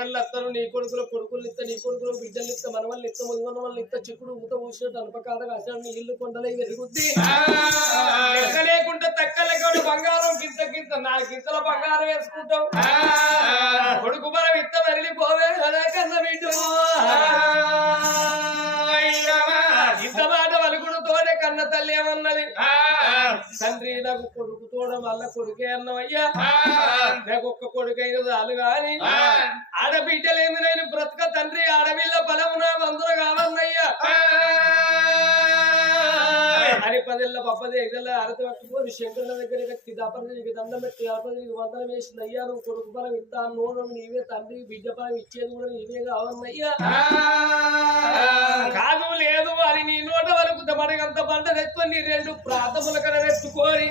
కోడళ్ళు అత్తరు నీ కొడుకులు కొడుకులు ఇస్తా నీ కొడుకులు బిడ్డలు ఇస్తా మనవల్ని ఇస్తా ముందు వాళ్ళు ఇస్తా చిక్కుడు ఊత ఊసినట్టు అనపకాదగా అసలు నీ ఇల్లు కొండలే వెరుగుద్ది లెక్క లేకుండా తక్కలెక్క బంగారం గింత గింత 4 గింతల బంగారం వేసుకుంటావు కొడుకు మనం ఇత్త వెళ్ళిపోవే అదే కన్న బిడ్డు ఇంత మాట వలుకుడు తోడే కన్న తల్లి ఏమన్నది తండ్రి నాకు కొడుకు తోడ మళ్ళా కొడుకే అన్నవయ్యా నాకు ఒక్క కొడుకైన చాలు గాని ఆడబిడ్డలేంది నేను బ్రతక తండ్రి ఆడవిల్ల బలమున అందరూ కావాలన్నయ్యా అని 10 ఏళ్ళ 10 ఏళ్ళ అరటి పట్టుకొని శంకరుల దగ్గర కట్టి దాపరికి దండం పెట్టి ఆపరికి వందనం వేసింది అయ్యా నువ్వు కొడుకు బలం ఇస్తా నోడు నీవే తండ్రి బిడ్డ బలం ఇచ్చేది కూడా నీవే కావాలన్నయ్యా కాదు లేదు అని నీ నోట వరకు మనకంత పంట తెచ్చుకొని 2 ప్రాతముల కడ తెచ్చుకొని